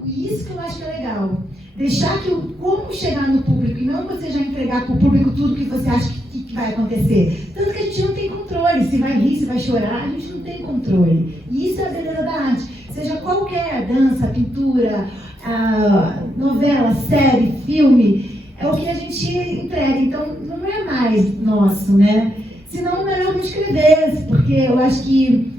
público. E isso que eu acho que é legal. Deixar que como chegar no público e não você já entregar para o público tudo que você acha que vai acontecer. Tanto que a gente não tem controle. Se vai rir, se vai chorar, a gente não tem controle. E isso é a beleza da arte. Seja qualquer dança, pintura, novela, série, filme, é o que a gente entrega. Então, não é mais nosso, né? Senão, é melhor não escrever, porque eu acho que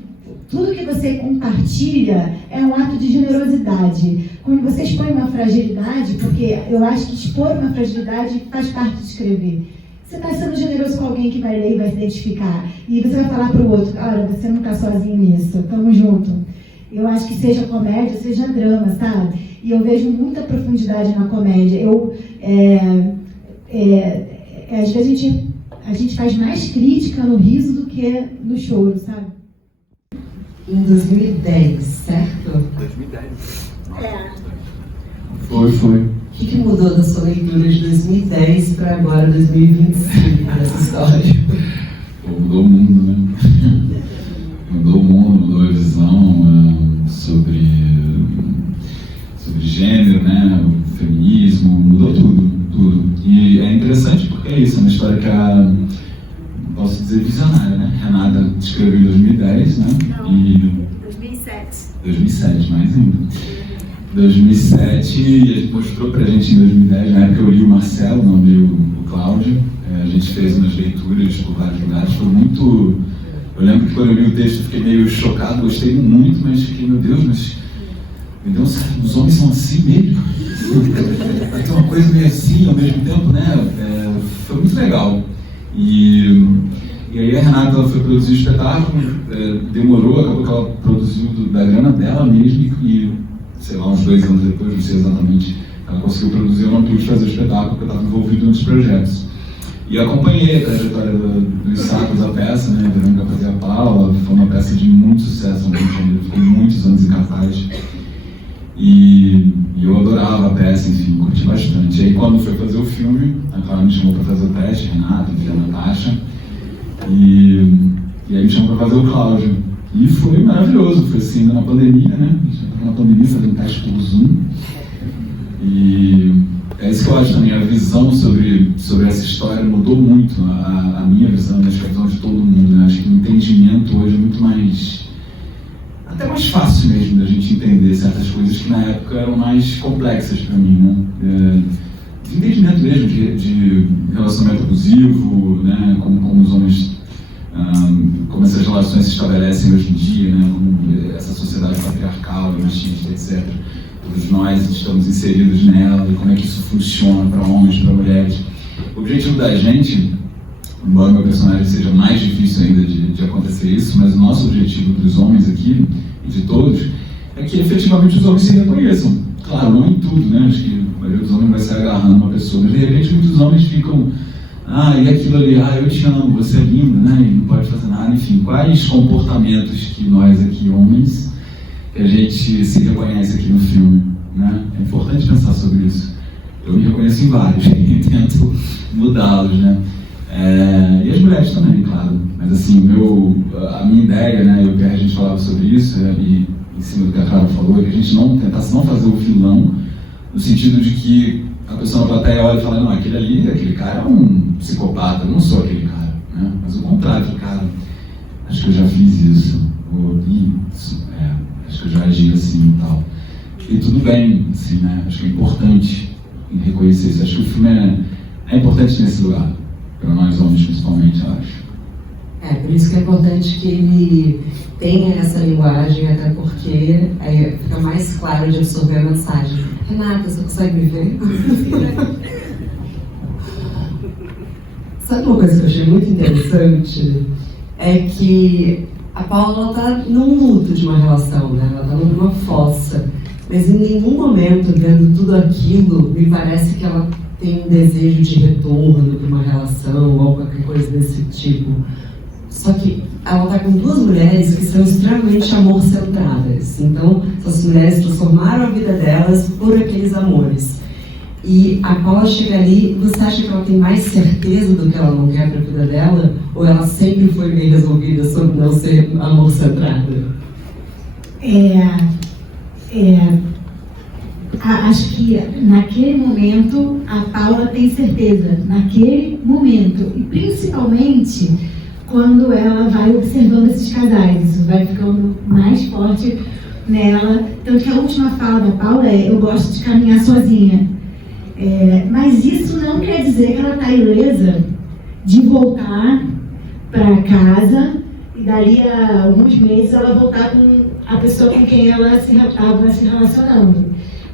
tudo que você compartilha é um ato de generosidade. Quando você expõe uma fragilidade, porque eu acho que expor uma fragilidade faz parte de escrever. Você está sendo generoso com alguém que vai ler e vai se identificar. E você vai falar para o outro, olha, você não está sozinho nisso, tamo junto. Eu acho que seja comédia, seja drama, sabe? E eu vejo muita profundidade na comédia. Às vezes a gente faz mais crítica no riso do que no choro, sabe? Em 2010, certo? 2010. Foi. O que mudou da sua leitura de 2010 para agora, 2025, nessa história? Mudou o mundo, né? Mudou o mundo, mudou a visão sobre gênero, né? O feminismo, mudou tudo. E é interessante porque é isso, é uma história que posso dizer, visionária, né? Renata escreveu em 2010, né? Não, 2007, mais ainda. 2007, e ele mostrou pra gente em 2010, na época eu li o Marcelo, não li o Cláudio, a gente fez umas leituras por vários lugares, foi muito... Eu lembro que quando eu li o texto eu fiquei meio chocado, gostei muito, mas fiquei, meu Deus, os homens são assim mesmo? Vai ter uma coisa meio assim ao mesmo tempo, né? Foi muito legal. E aí a Renata foi produzir o espetáculo, demorou, acabou que ela produziu da grana dela mesmo e, sei lá, uns 2 anos depois, não sei exatamente, ela conseguiu produzir, eu não pude fazer o espetáculo porque eu estava envolvido em outros projetos. E acompanhei a trajetória dos sacos da peça, né, Verônica fazia a Paula, foi uma peça de muito sucesso no Rio de Janeiro, ficou muitos anos em cartaz. E eu adorava a peça, enfim, curti bastante. E aí quando foi fazer o filme, a Clara me chamou para fazer o teste, Renata, a Natasha, e aí me chamou para fazer o Cláudio. E foi maravilhoso, foi assim, na pandemia, né? A gente estava na pandemia fazendo teste por Zoom. E é isso que eu acho também, a visão sobre essa história mudou muito, a minha visão, acho que a visão de todo mundo, né? Acho que o entendimento hoje é muito mais... até mais fácil mesmo da gente entender certas coisas que na época eram mais complexas para mim, né? De entendimento mesmo de relacionamento abusivo, né? Como os homens, como essas relações se estabelecem hoje em dia, né? Como essa sociedade patriarcal e machista, etc. Todos nós estamos inseridos nela e como é que isso funciona para homens, para mulheres. O objetivo da gente, embora meu personagem seja mais difícil ainda de acontecer isso, mas o nosso objetivo dos homens aqui, e de todos, é que efetivamente os homens se reconheçam. Claro, não em tudo, né? Acho que a maioria dos homens vai se agarrando uma pessoa, mas de repente muitos homens ficam, e aquilo ali, eu te amo, você é linda, né? E não pode fazer nada, enfim. Quais comportamentos que nós aqui, homens, que a gente se reconhece aqui no filme, né? É importante pensar sobre isso. Eu me reconheço em vários e tento mudá-los, né? E as mulheres também, claro. Mas assim, a minha ideia, né, eu que a gente falava sobre isso, e em cima do que a Clara falou, é que a gente não tentasse não fazer o vilão, no sentido de que a pessoa na plateia olha e fala, não, aquele cara é um psicopata, eu não sou aquele cara, né? Mas o contrário, cara, acho que eu já fiz isso, acho que eu já agi assim e tal. E tudo bem, assim, né? Acho que é importante reconhecer isso. Acho que o filme é importante nesse lugar, para nós homens principalmente, eu acho. Por isso que é importante que ele tenha essa linguagem, até porque aí fica mais claro de absorver a mensagem. Renata, você consegue me ver? Sabe uma coisa que eu achei muito interessante? É que a Paula está num luto de uma relação, né? Ela está numa fossa. Mas em nenhum momento, vendo tudo aquilo, me parece que ela tem um desejo de retorno para uma relação ou qualquer coisa desse tipo. Só que ela está com 2 mulheres que são extremamente amor-centradas. Então, essas mulheres transformaram a vida delas por aqueles amores. E a Paula chega ali, você acha que ela tem mais certeza do que ela não quer para a vida dela? Ou ela sempre foi bem resolvida sobre não ser amor-centrada? acho que naquele momento a Paula tem certeza, naquele momento, e principalmente quando ela vai observando esses casais, isso vai ficando mais forte nela. Tanto que a última fala da Paula é: eu gosto de caminhar sozinha. Mas isso não quer dizer que ela está ilesa de voltar para casa e dali a alguns meses ela voltar com a pessoa com quem ela estava se relacionando.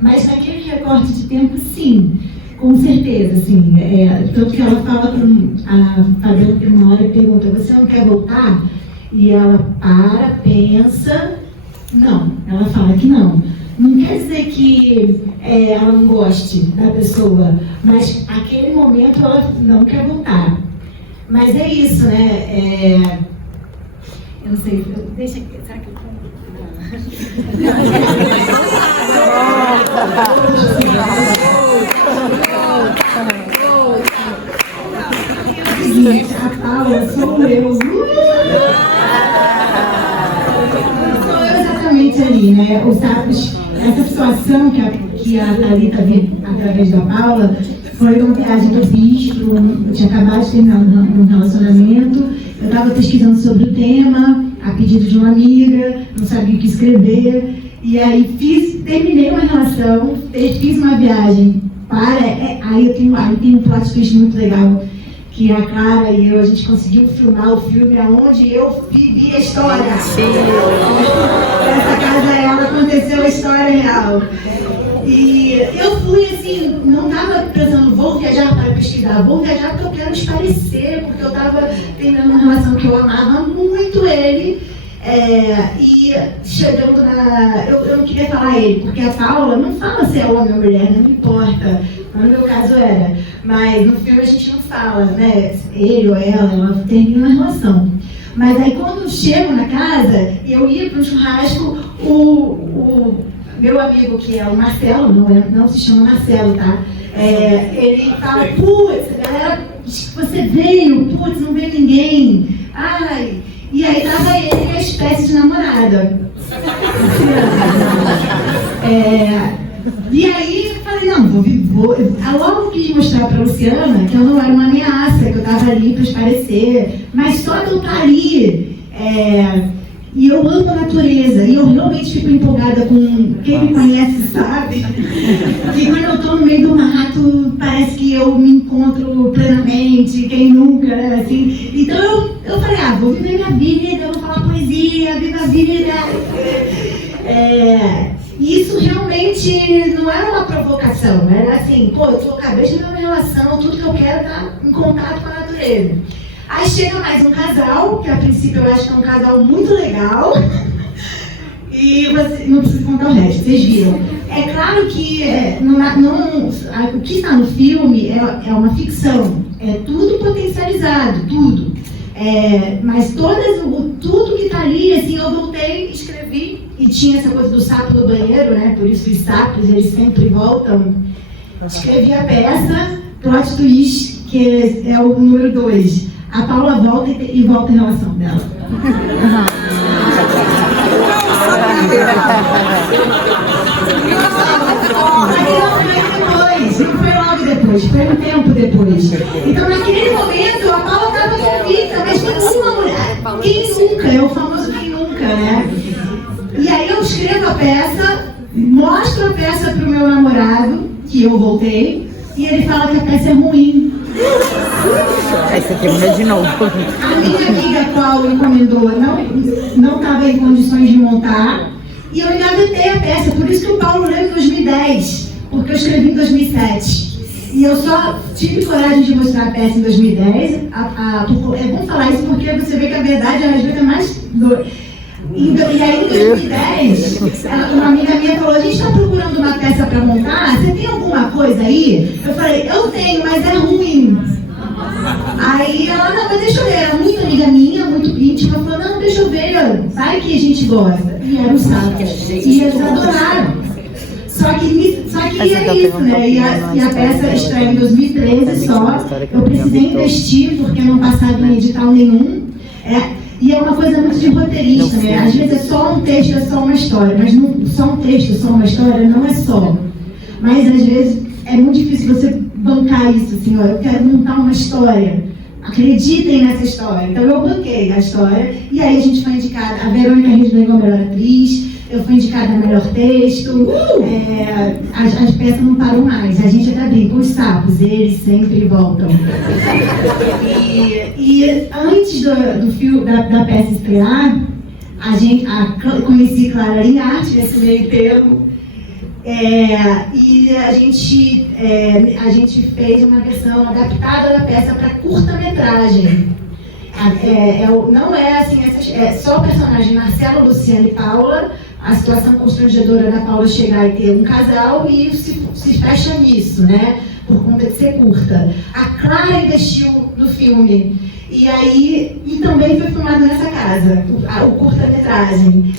Mas naquele recorte de tempo, sim, com certeza, sim. Tanto que ela fala com a Fabiana, tem uma hora, e pergunta: você não quer voltar? E ela pensa, não. Ela fala que não. Não quer dizer que ela não goste da pessoa, mas naquele momento ela não quer voltar. Mas é isso, né? Eu não sei, deixa aqui, será que eu a Paula sou eu. Sou eu exatamente ali, né? Os sapos, essa situação que a Thalita viu através da Paula foi uma viagem que eu fiz, eu tinha acabado de terminar um relacionamento, eu estava pesquisando sobre o tema, a pedido de uma amiga, não sabia o que escrever, e aí terminei uma relação, fiz uma viagem aí tem um plot twist muito legal, que a Clara e eu, a gente conseguiu filmar o filme onde eu vivi a história. Essa casa ela aconteceu a história real. E eu fui assim, não estava pensando, vou viajar para pesquisar, vou viajar porque eu quero esparecer, porque eu estava terminando uma relação que eu amava muito ele. E chegando eu não queria falar ele, porque a Paula não fala se é homem ou mulher, não importa. No meu caso era, mas no filme a gente não fala, né? Ele ou ela termina uma relação. Mas aí quando eu chego na casa, eu ia para um churrasco, o meu amigo, que é o Marcelo, não se chama Marcelo, tá? Ele fala: putz, galera, você veio, putz, não veio ninguém. Ai. E aí tava ele, que é a espécie de namorada. E aí eu falei: não, eu logo quis mostrar pra Luciana que eu não era uma ameaça, que eu tava ali pra esparecer, mas só de eu estar ali, e eu amo a natureza, e eu realmente fico empolgada com quem me conhece sabe, que quando eu tô no meio do mato, parece que eu me encontro plenamente, quem nunca, né, assim. Então eu falei: vou viver minha vida, eu vou falar poesia, viver a vida. E isso realmente não era uma provocação, era assim: pô, eu acabei de ter uma relação, tudo que eu quero é estar em contato com a natureza. Aí chega mais um casal, que a princípio eu acho que é um casal muito legal, e você não precisa contar o resto, vocês viram. É claro que o que está no filme é uma ficção, é tudo potencializado, tudo. Mas tudo que está ali, assim, eu voltei, escrevi, e tinha essa coisa do sapo no banheiro, né? Por isso os sapos, eles sempre voltam. Escrevi a peça, plot twist, que é o número 2. A Paula volta e volta a relação dela. Não foi logo depois, foi um tempo depois. Então naquele momento a Paula estava convicta, mas nenhuma mulher. Quem nunca? É o famoso quem nunca, né? E aí eu escrevo a peça, mostro a peça pro meu namorado, que eu voltei, e ele fala que a peça é ruim. Aí você termina de novo. A minha amiga, a qual encomendou, não estava em condições de montar, e eu engavetei a peça. Por isso que o Paulo leu em 2010, porque eu escrevi em 2007. E eu só tive coragem de mostrar a peça em 2010. É bom falar isso porque você vê que a verdade às vezes é mais doida. E aí em 2010, uma amiga minha falou: a gente está procurando uma peça para montar, você tem alguma coisa aí? Eu falei: eu tenho, mas é ruim. Aí ela: não, mas deixa eu ver. Era muito amiga minha, muito íntima. Falou: não, deixa eu ver, vai que a gente gosta. E era o saco. E eles adoraram. Só que é isso, né? E a peça estreia em 2013 só. Eu precisei investir porque não passava em edital nenhum. E é uma coisa muito de roteirista, né? Às vezes é só um texto, é só uma história. Mas só um texto, só uma história, não é só. Mas às vezes é muito difícil você bancar isso, assim, ó, eu quero montar uma história, acreditem nessa história. Então eu banquei a história, e aí a gente foi indicada, a Verônica Reis ganhou a melhor atriz, eu fui indicada a melhor texto, as peças não param mais, a gente até brinca, os sapos, eles sempre voltam. E antes do filme, da peça estrear, conheci Clara Linhart nesse meio termo, e a gente fez uma versão adaptada da peça para curta-metragem. Não é assim, é só o personagem Marcelo, Luciano e Paula, a situação constrangedora da Paula chegar e ter um casal, e se fecha nisso, né? Por conta de ser curta. A Clara investiu no filme, e também foi filmado nessa casa, o curta-metragem.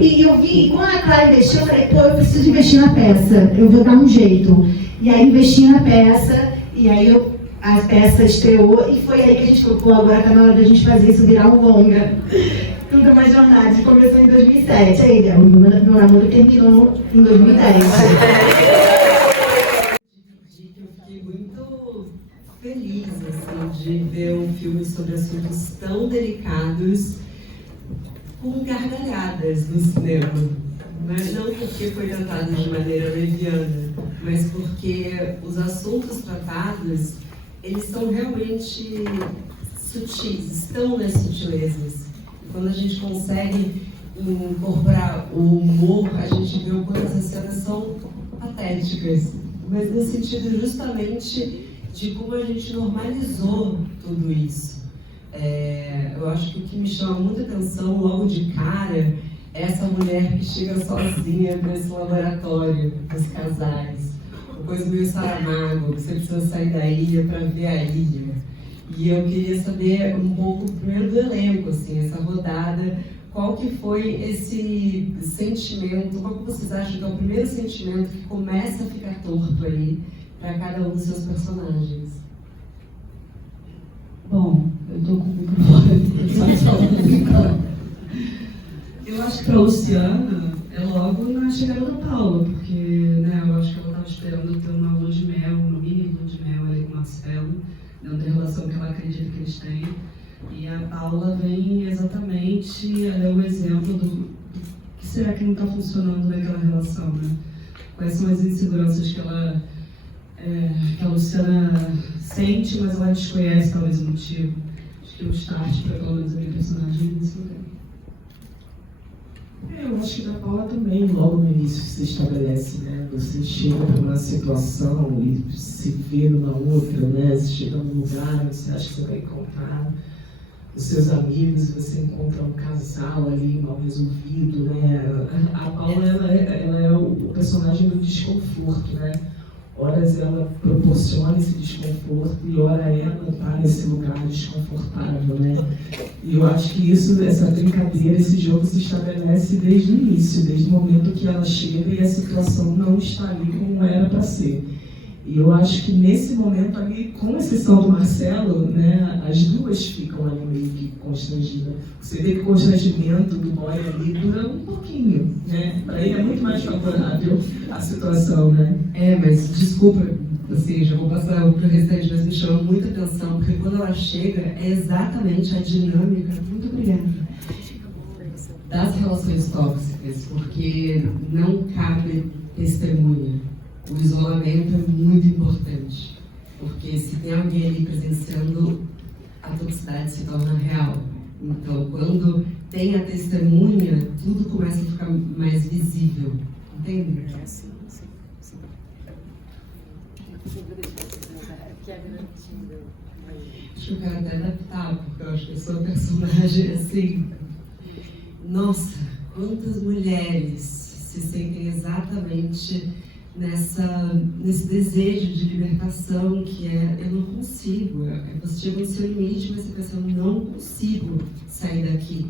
E eu vi, quando a Clara investiu, eu falei, eu preciso investir na peça, eu vou dar um jeito. E aí investi na peça, e aí a peça estreou, e foi aí que a gente falou, agora está na hora da gente fazer isso virar um longa. Tudo uma jornada, que começou em 2007. Aí, meu namoro terminou em 2010. Eu fiquei muito feliz, assim, de ver um filme sobre assuntos tão delicados com gargalhadas no cinema. Mas não porque foi tratado de maneira leviana, mas porque os assuntos tratados, eles são realmente sutis, estão nas sutilezas. E quando a gente consegue incorporar o humor, a gente vê o quanto essas cenas são patéticas, mas no sentido justamente de como a gente normalizou tudo isso. Eu acho que o que me chama muita atenção logo de cara é essa mulher que chega sozinha para esse laboratório dos casais. Uma coisa meio Saramago, que você precisa sair da ilha para ver a ilha. E eu queria saber um pouco, primeiro, do elenco, assim, essa rodada, qual que foi esse sentimento, qual que vocês acham que é o primeiro sentimento que começa a ficar torto aí para cada um dos seus personagens? Bom, eu estou com o microfone, só falando. Eu acho que para a Luciana é logo na chegada da Paula, porque né, eu acho que ela estava esperando ter uma lua de mel, uma mini lua de mel ali com o Marcelo, dentro da relação que ela acredita que eles têm. E a Paula vem exatamente, ela é o exemplo do que será que não está funcionando naquela relação, né? Quais são as inseguranças que a Luciana sente, mas ela desconhece talvez o motivo. Acho que o start para pelo menos a minha personagem nesse lugar. Eu acho que na Paula também, logo no início, se estabelece, né? Você chega para uma situação e se vê numa outra, né? Você chega num lugar onde você acha que você vai encontrar os seus amigos, você encontra um casal ali mal resolvido, né? A Paula, ela é o personagem do desconforto, né? Horas ela proporciona esse desconforto e hora ela está nesse lugar desconfortável, né? E eu acho que essa brincadeira, esse jogo se estabelece desde o início, desde o momento que ela chega e a situação não está ali como era para ser. E eu acho que nesse momento ali, com exceção do Marcelo, né, as duas ficam ali meio que constrangidas. Você vê que o constrangimento do boy ali dura um pouquinho, né? Para ele é muito mais favorável a situação, né? Mas desculpa, assim, já vou passar para o restante, mas me chama muita atenção, porque quando ela chega, é exatamente a dinâmica, muito obrigada, das relações tóxicas, porque não cabe testemunha. O isolamento é muito importante, porque se tem alguém ali presenciando, a toxicidade se torna real. Então, quando tem a testemunha, tudo começa a ficar mais visível. Entende? Sim. Acho que eu quero até adaptar, porque eu acho que eu sou personagem assim. Nossa, quantas mulheres se sentem exatamente nesse desejo de libertação que eu não consigo. Você chega no seu limite, mas você pensa, eu não consigo sair daqui.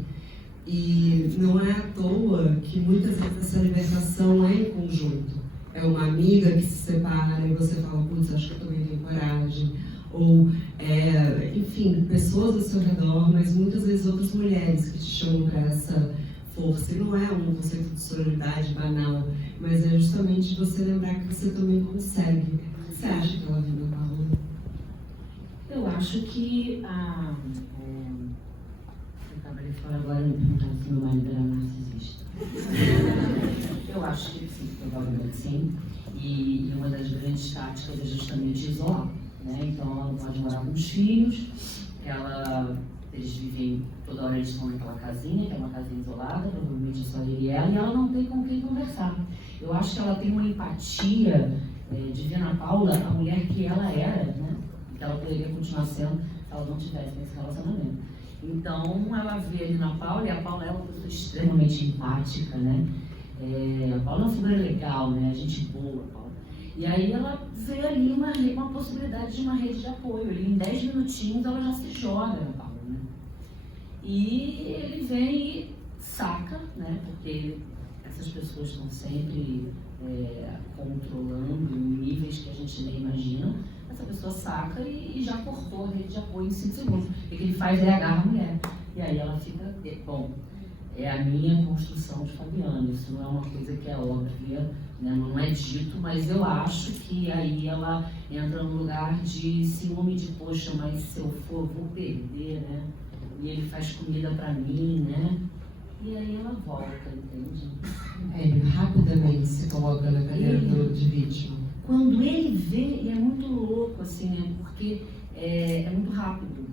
E não é à toa que muitas vezes essa libertação é em conjunto. É uma amiga que se separa e você fala, putz, acho que eu também tenho coragem. Ou, enfim, pessoas ao seu redor, mas muitas vezes outras mulheres que te chamam para essa força. E não é um conceito de sororidade banal, mas é justamente justamente você lembrar que você também consegue. O que você acha que ela viu na Paula? Eu acho que eu estava ali fora agora me perguntando se meu marido era narcisista. Eu acho que sim, provavelmente sim. E uma das grandes táticas é justamente isolar, né? Então ela não pode morar com os filhos, eles vivem, toda hora eles estão naquela casinha, que é uma casinha isolada, provavelmente é só ele e ela não tem com quem conversar. Eu acho que ela tem uma empatia de ver na Paula a mulher que ela era, né? Que ela poderia continuar sendo se ela não tivesse nesse relacionamento. Então ela vê ali na Paula, e a Paula é uma pessoa extremamente empática, né? A Paula é uma figura legal, né? A gente boa, a Paula. E aí ela vê ali uma possibilidade de uma rede de apoio. Ali, em 10 minutinhos ela já se joga na Paula, né? E ele vem e saca, né? Porque essas pessoas estão sempre controlando níveis que a gente nem imagina. Essa pessoa saca e já cortou a rede de apoio em 5 segundos. O que ele faz é agarrar a mulher. E aí ela fica, bom, é a minha construção de Fabiana. Isso não é uma coisa que é óbvia, né? Não é dito, mas eu acho que aí ela entra num lugar de ciúme, de poxa, mas se eu for, vou perder, né? E ele faz comida pra mim, né? E aí ela volta, entende? Ele rapidamente se coloca na cadeira de vítima. Quando ele vê, e é muito louco, assim, né? Porque é muito rápido.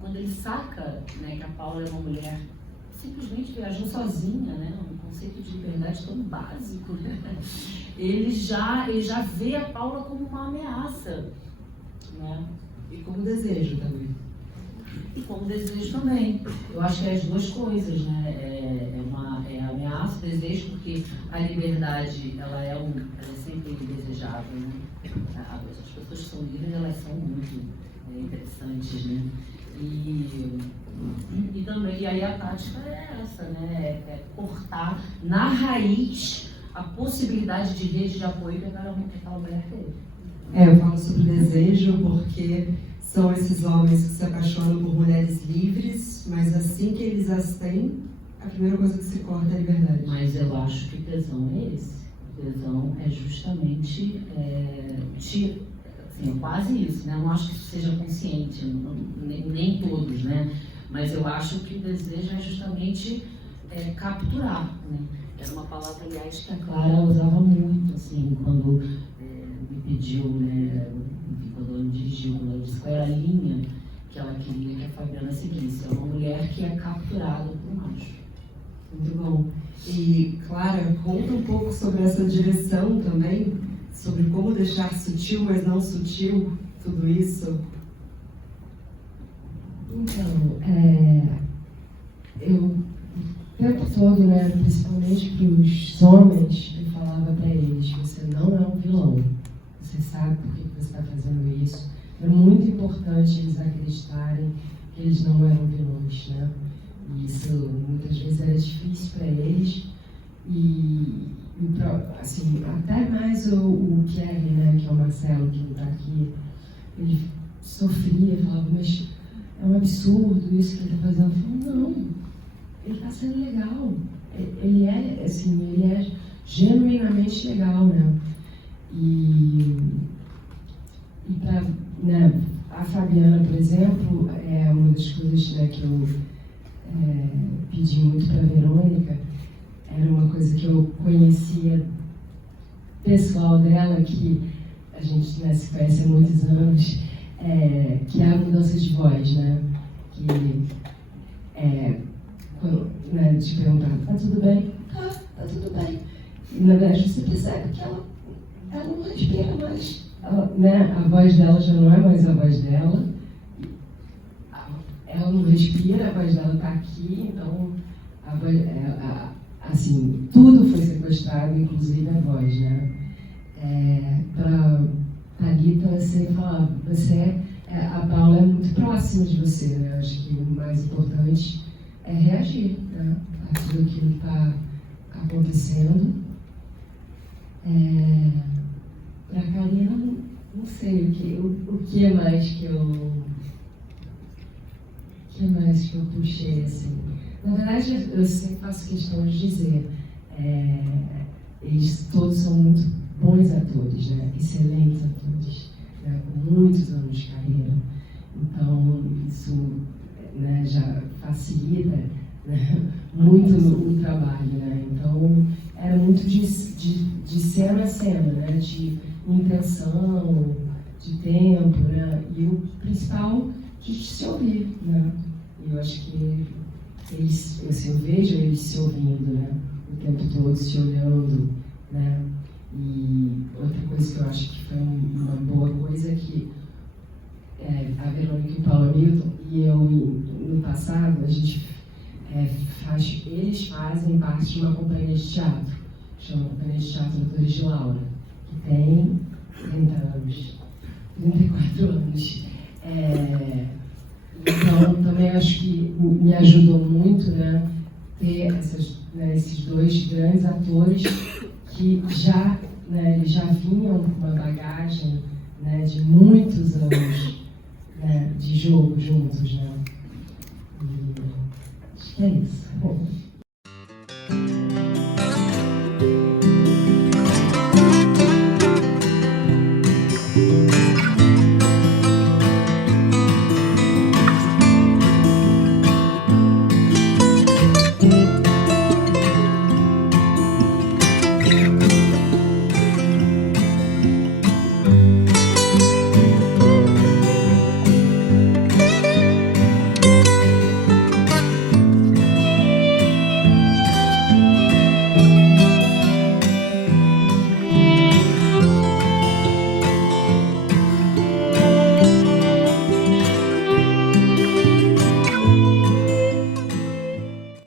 Quando ele saca, né, que a Paula é uma mulher simplesmente viajou sozinha, né? Um conceito de liberdade tão básico, né? Ele já vê a Paula como uma ameaça, né? E como desejo também. E como desejo também. Eu acho que é as duas coisas, né? É ameaça, desejo, porque a liberdade, ela é sempre desejável, né? As pessoas que são livres, elas são muito interessantes, né? E também, e aí a tática é essa, né? É cortar na raiz a possibilidade de rede de apoio que aquela mulher teve. Eu falo sobre desejo porque são esses homens que se apaixonam por mulheres livres, mas assim que eles as têm, a primeira coisa que se corta é a liberdade. Mas eu acho que o tesão é esse. O tesão é justamente assim, quase isso, né? Eu não acho que isso seja consciente, nem todos, né? Mas eu acho que o desejo é justamente capturar, né? Era uma palavra, aliás, que a Clara usava muito, assim, quando me pediu, né? Quando ela me dirigiu, quando ela disse qual era a linha que ela queria que a Fabiana seguisse. É uma mulher que é capturada por macho. Muito bom. E, Clara, conta um pouco sobre essa direção também, sobre como deixar sutil, mas não sutil, tudo isso. Então, eu o tempo todo, né, principalmente para os homens, eu falava para eles, você não é um vilão, você sabe por que você está fazendo isso. É muito importante eles acreditarem que eles não eram vilões, né? E isso muitas vezes era difícil para eles e assim, até mais o Kevin, né, que é o Marcelo, que não está aqui, ele sofria, falava, mas é um absurdo isso que ele está fazendo. Eu falava, não, ele está sendo legal, ele é, assim, ele é genuinamente legal, né? E para, né, a Fabiana, por exemplo, é uma das coisas, né, que eu pedi muito para a Verônica, era uma coisa que eu conhecia pessoal dela, que a gente, né, se conhece há muitos anos, que é a mudança de voz, né? Que quando, né, te perguntar, tá tudo bem? Tá tudo bem. E na verdade você percebe que ela não respira mais. Né? A voz dela já não é mais a voz dela. Ela não respira, a voz dela está aqui, então a voz, assim, tudo foi sequestrado, inclusive a voz, né? Para Thalita, você fala, a Paula é muito próxima de você, né? Eu acho que o mais importante é reagir, né? A tudo aquilo que está acontecendo. Para Karina, não sei o que é mais que eu puxei, assim. Na verdade, eu sempre faço questão de dizer, eles todos são muito bons atores, né? Excelentes atores, né? Com muitos anos de carreira. Então, isso, né, já facilita, né, muito o trabalho, né? Então, era muito de cena a cena, né? De intenção, de tempo, né? E o principal, de se ouvir, né? E eu acho que eles, assim, eu vejo eles se ouvindo, né? O tempo todo, se olhando, né? E outra coisa que eu acho que foi uma boa coisa é que a Verônica e o Paulo Hamilton e eu, no passado, a gente eles fazem parte de uma companhia de teatro, chama Companhia de Teatro Atores de Laura, que tem 30 anos, 34 anos. Então, também acho que me ajudou muito, né, ter esses dois grandes atores que já, né, eles já vinham com uma bagagem, né, de muitos anos, né, de jogo juntos, né? E acho que é isso.